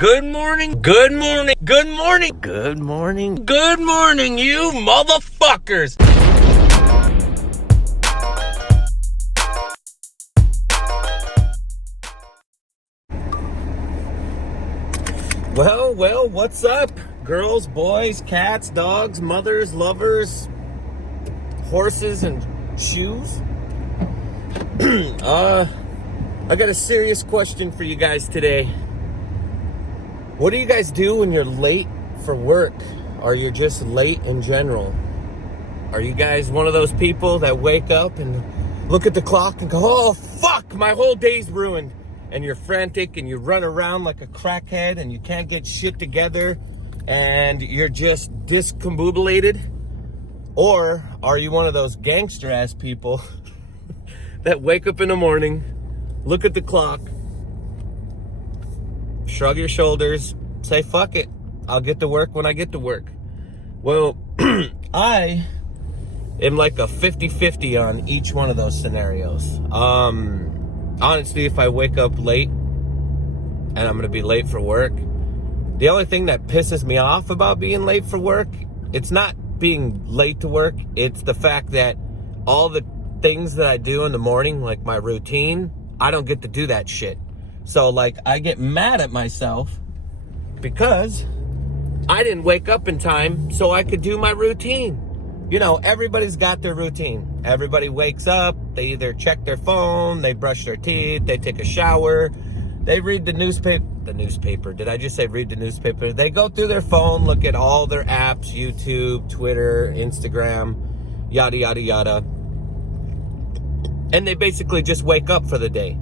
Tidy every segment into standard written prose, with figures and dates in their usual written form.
Good morning, good morning, good morning, good morning, good morning, you motherfuckers! Well, what's up? Girls, boys, cats, dogs, mothers, lovers, horses, and shoes? I got a serious question for you guys today. What do you guys do when you're late for work, or you're just late in general? Are you guys one of those people that wake up and look at the clock and go, oh, fuck, my whole day's ruined? And you're frantic and you run around like a crackhead and you can't get shit together and you're just discombobulated? Or are you one of those gangster-ass people that wake up in the morning, look at the clock, shrug your shoulders, say, fuck it, I'll get to work when I get to work? Well, I am like a 50-50 on each one of those scenarios. Honestly, if I wake up late and I'm going to be late for work, the only thing that pisses me off about being late for work, it's not being late to work, it's the fact that all the things that I do in the morning, like my routine, I don't get to do that shit. So, like, I get mad at myself because I didn't wake up in time so I could do my routine. You know, everybody's got their routine. Everybody wakes up, they either check their phone, they brush their teeth, they take a shower, they read the newspaper. Did I just say read the newspaper? They go through their phone, look at all their apps, YouTube, Twitter, Instagram, yada, yada, yada. And they basically just wake up for the day.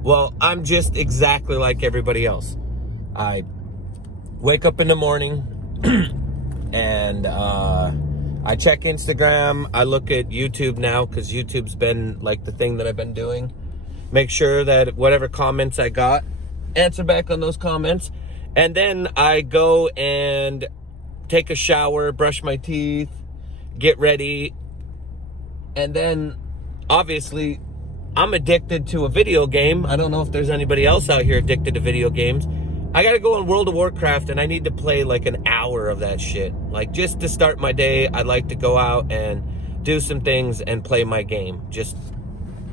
Well, I'm just exactly like everybody else. I wake up in the morning and I check Instagram. I look at YouTube now because YouTube's been like the thing that I've been doing. Make sure that whatever comments I got, answer back on those comments. And then I go and take a shower, brush my teeth, get ready. And then obviously I'm addicted to a video game. I don't know if there's anybody else out here addicted to video games. I gotta go on World of Warcraft and I need to play like an hour of that shit. Like, just to start my day, I'd like to go out and do some things and play my game. Just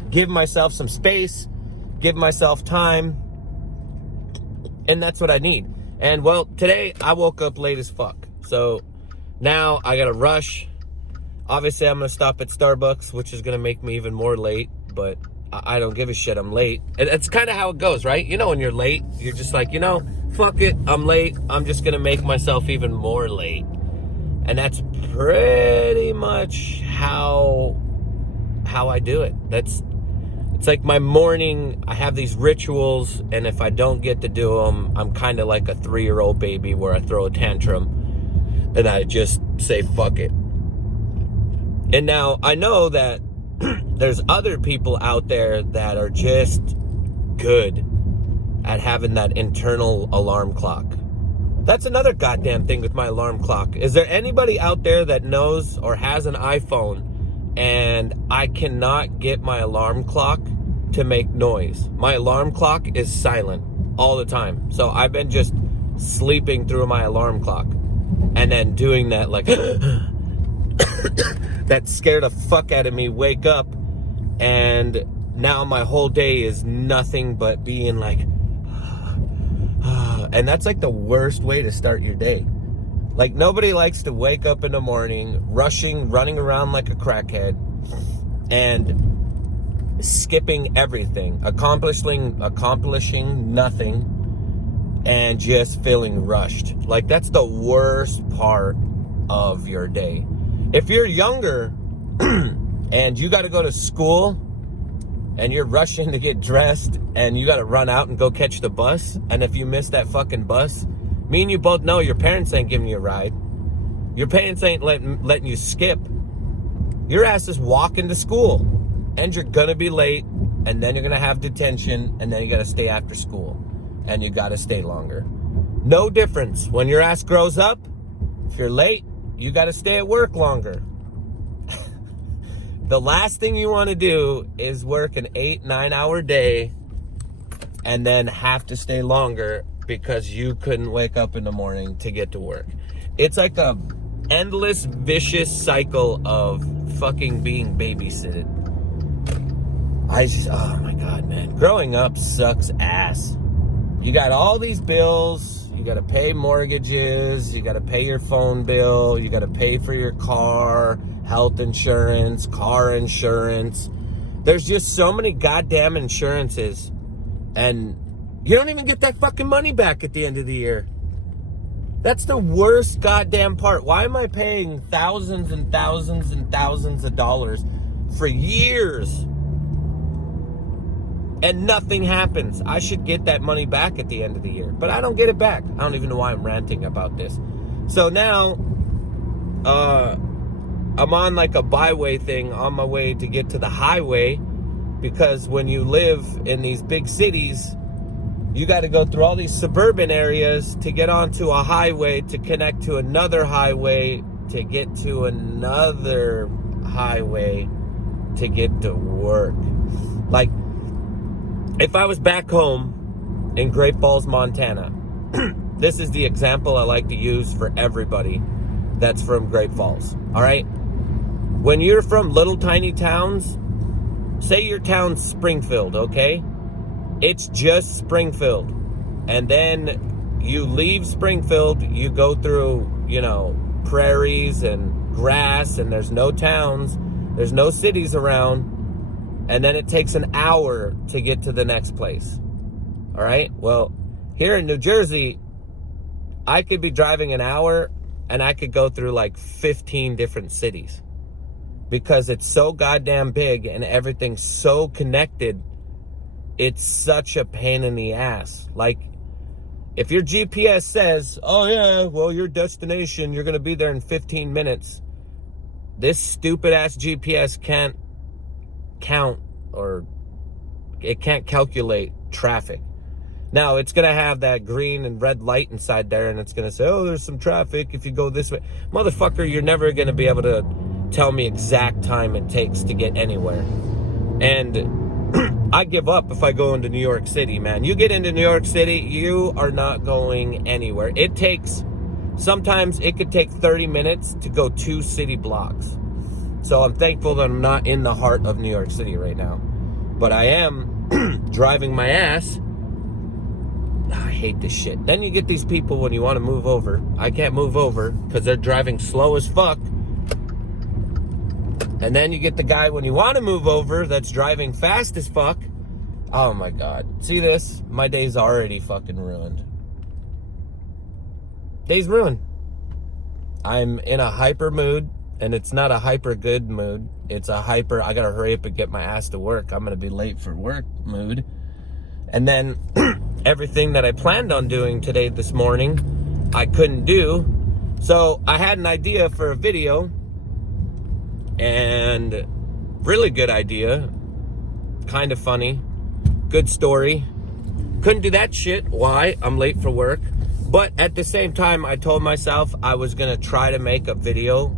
give myself some space, give myself time, and that's what I need. And well, today I woke up late as fuck. So now I gotta rush. Obviously I'm gonna stop at Starbucks, which is gonna make me even more late, but I don't give a shit, I'm late. And it's kind of how it goes, right? You know, when you're late, you're just like, you know, fuck it, I'm late. I'm just gonna make myself even more late. And that's pretty much how I do it. It's like my morning, I have these rituals, and if I don't get to do them, I'm kind of like a 3-year-old baby where I throw a tantrum and I just say, fuck it. And now I know that there's other people out there that are just good at having that internal alarm clock. That's another goddamn thing with my alarm clock. Is there anybody out there that knows or has an iPhone and I cannot get my alarm clock to make noise? My alarm clock is silent all the time. So I've been just sleeping through my alarm clock and then doing that like that scared the fuck out of me, wake up, and now my whole day is nothing but being like, and that's like the worst way to start your day. Like, nobody likes to wake up in the morning, running around like a crackhead, and skipping everything, accomplishing nothing, and just feeling rushed. Like, that's the worst part of your day. If you're younger and you got to go to school and you're rushing to get dressed and you got to run out and go catch the bus, and if you miss that fucking bus, me and you both know your parents ain't giving you a ride. Your parents ain't letting you skip. Your ass is walking to school, and you're going to be late, and then you're going to have detention, and then you got to stay after school, and you got to stay longer. No difference. When your ass grows up, if you're late, you got to stay at work longer. The last thing you want to do is work an 8-9 hour day and then have to stay longer because you couldn't wake up in the morning to get to work. It's like a endless, vicious cycle of fucking being babysitted. Oh my God, man. Growing up sucks ass. You got all these bills. You got to pay mortgages. You got to pay your phone bill. You got to pay for your car, health insurance, car insurance. There's just so many goddamn insurances. And you don't even get that fucking money back at the end of the year. That's the worst goddamn part. Why am I paying thousands and thousands and thousands of dollars for years and nothing happens? I should get that money back at the end of the year, but I don't get it back. I don't even know why I'm ranting about this. So now, I'm on like a byway thing on my way to get to the highway, because when you live in these big cities, you got to go through all these suburban areas to get onto a highway to connect to another highway to get to another highway to get to work. Like, if I was back home in Great Falls, Montana, this is the example I like to use for everybody that's from Great Falls, all right? When you're from little tiny towns, say your town's Springfield, okay? It's just Springfield. And then you leave Springfield, you go through, prairies and grass, and there's no towns, there's no cities around, and then it takes an hour to get to the next place. All right? Well, here in New Jersey, I could be driving an hour and I could go through like 15 different cities, because it's so goddamn big and everything's so connected. It's such a pain in the ass. Like, if your GPS says, oh yeah, well, your destination, you're going to be there in 15 minutes. This stupid ass GPS can't count, or it can't calculate traffic. Now, it's going to have that green and red light inside there, and it's going to say, oh, there's some traffic if you go this way. Motherfucker, you're never going to be able to tell me exact time it takes to get anywhere. And I give up if I go into New York City, man. You get into New York City, you are not going anywhere. Sometimes it could take 30 minutes to go 2 city blocks. So I'm thankful that I'm not in the heart of New York City right now. But I am driving my ass. I hate this shit. Then you get these people when you want to move over. I can't move over because they're driving slow as fuck. And then you get the guy when you want to move over that's driving fast as fuck. Oh my God. See this? My day's already fucking ruined. Day's ruined. I'm in a hyper mood, and it's not a hyper good mood. It's a hyper, I gotta hurry up and get my ass to work. I'm gonna be late for work mood. And then everything that I planned on doing today, this morning, I couldn't do. So I had an idea for a video, and really good idea, kind of funny, good story. Couldn't do that shit. Why? I'm late for work. But at the same time, I told myself I was gonna try to make a video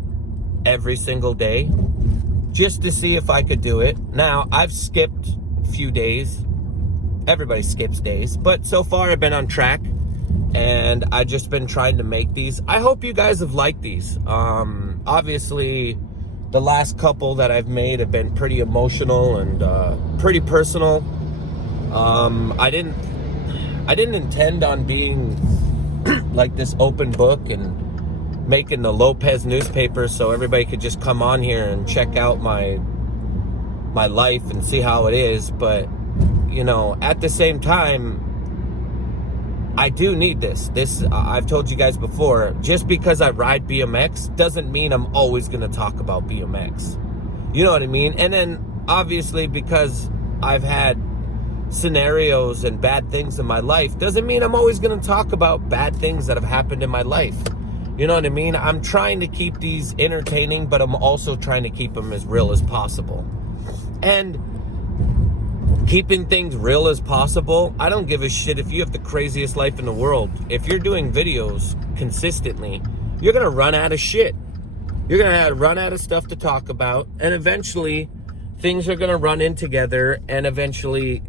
every single day just to see if I could do it. Now, I've skipped a few days. Everybody skips days, but so far I've been on track, and I've just been trying to make these. I hope you guys have liked these. Obviously, the last couple that I've made have been pretty emotional and pretty personal. I didn't intend on being like this open book and making the Lopez newspaper so everybody could just come on here and check out my life and see how it is. But at the same time, I do need this. I've told you guys before, just because I ride BMX doesn't mean I'm always going to talk about BMX. You know what I mean? And then, obviously, because I've had scenarios and bad things in my life, doesn't mean I'm always going to talk about bad things that have happened in my life. You know what I mean? I'm trying to keep these entertaining, but I'm also trying to keep them as real as possible. And keeping things real as possible, I don't give a shit if you have the craziest life in the world. If you're doing videos consistently, you're going to run out of shit. You're going to run out of stuff to talk about, and eventually things are going to run in together, and eventually,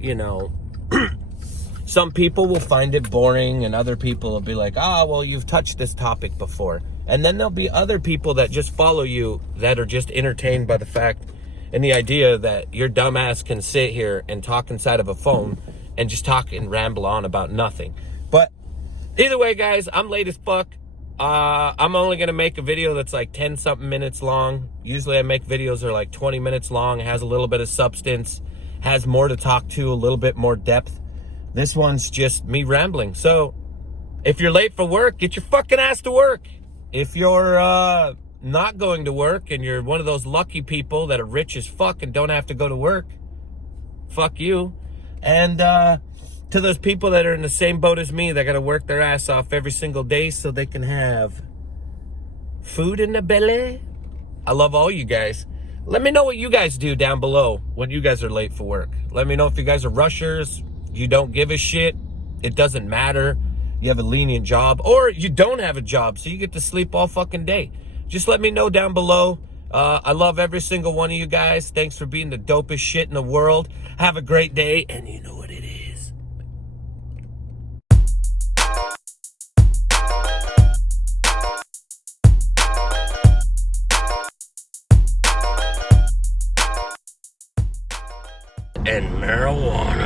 some people will find it boring, and other people will be like, well, you've touched this topic before. And then there'll be other people that just follow you that are just entertained by the fact and the idea that your dumbass can sit here and talk inside of a phone and just talk and ramble on about nothing. But either way, guys, I'm late as fuck. I'm only gonna make a video that's like 10 something minutes long. Usually I make videos that are like 20 minutes long. It has a little bit of substance, has more to talk to, a little bit more depth. This one's just me rambling. So if you're late for work, get your fucking ass to work. If you're not going to work and you're one of those lucky people that are rich as fuck and don't have to go to work, fuck you. And to those people that are in the same boat as me, that got to work their ass off every single day so they can have food in the belly, I love all you guys. Let me know what you guys do down below when you guys are late for work. Let me know if you guys are rushers, you don't give a shit, it doesn't matter, you have a lenient job, or you don't have a job so you get to sleep all fucking day. Just let me know down below. I love every single one of you guys. Thanks for being the dopest shit in the world. Have a great day, and you know what it is. And marijuana.